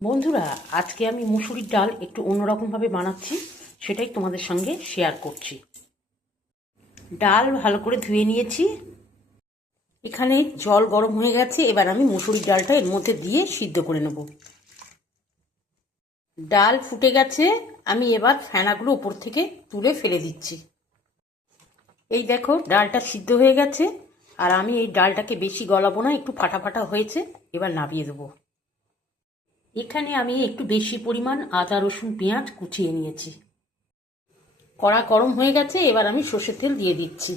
বন্ধুরা, আজকে আমি মুসুরির ডাল একটু অন্যরকমভাবে বানাচ্ছি, সেটাই তোমাদের সঙ্গে শেয়ার করছি। ডাল ভালো করে ধুয়ে নিয়েছি। এখানে জল গরম হয়ে গেছে, এবার আমি মুসুরির ডালটা এর মধ্যে দিয়ে সিদ্ধ করে নেব। ডাল ফুটে গেছে, আমি এবার ফেনাগুলো উপর থেকে তুলে ফেলে দিচ্ছি। এই দেখো, ডালটা সিদ্ধ হয়ে গেছে, আর আমি এই ডালটাকে বেশি গলাবো না, একটু ফাটা ফাটা হয়েছে, এবার নামিয়ে দেবো। এখানে আমি একটু বেশি পরিমাণ আদা রসুন পেঁয়াজ কুচিয়ে নিয়েছি। কড়া গরম হয়ে গেছে, এবার আমি সর্ষের তেল দিয়ে দিচ্ছি।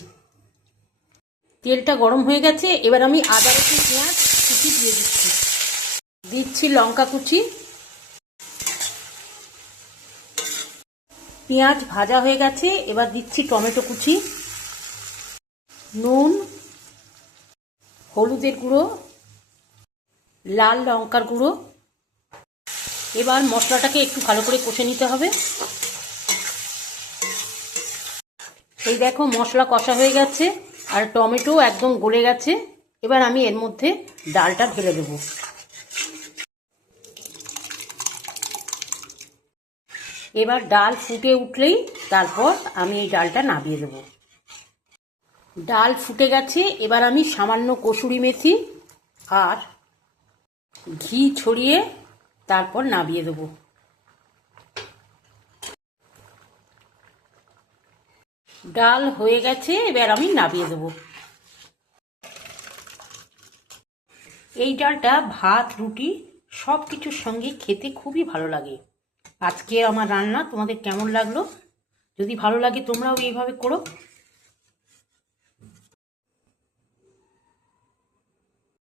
তেলটা গরম হয়ে গেছে, এবার আমি আদা রসুন পেঁয়াজ কুচি দিয়ে দিচ্ছি। দিচ্ছি লঙ্কা কুচি। পেঁয়াজ ভাজা হয়ে গেছে, এবার দিচ্ছি টমেটো কুচি, নুন, হলুদের গুঁড়ো, লাল লঙ্কার গুঁড়ো। এবার মশলাটাকে একটু ভালো করে কষে নিতে হবে। এই দেখো, মশলা কষা হয়ে গেছে আর টমেটো একদম গলে গেছে। এবার আমি এর মধ্যে ডালটা ঢেলে দেব। এবার ডাল ফুটে উঠলেই তারপর আমি এই ডালটা নামিয়ে দেব। ডাল ফুটে গেছে, এবার আমি সামান্য কসুরি মেথি আর ঘি ছড়িয়ে তারপর নামিয়ে দেব। ডাল হয়ে গেছে, এবার আমি নামিয়ে দেব। এই ডালটা ভাত, রুটি সব কিছুর সঙ্গে খেতে খুবই ভালো লাগে। আজকে আমার রান্না তোমাদের কেমন লাগলো? যদি ভালো লাগে তোমরাও এইভাবে করো।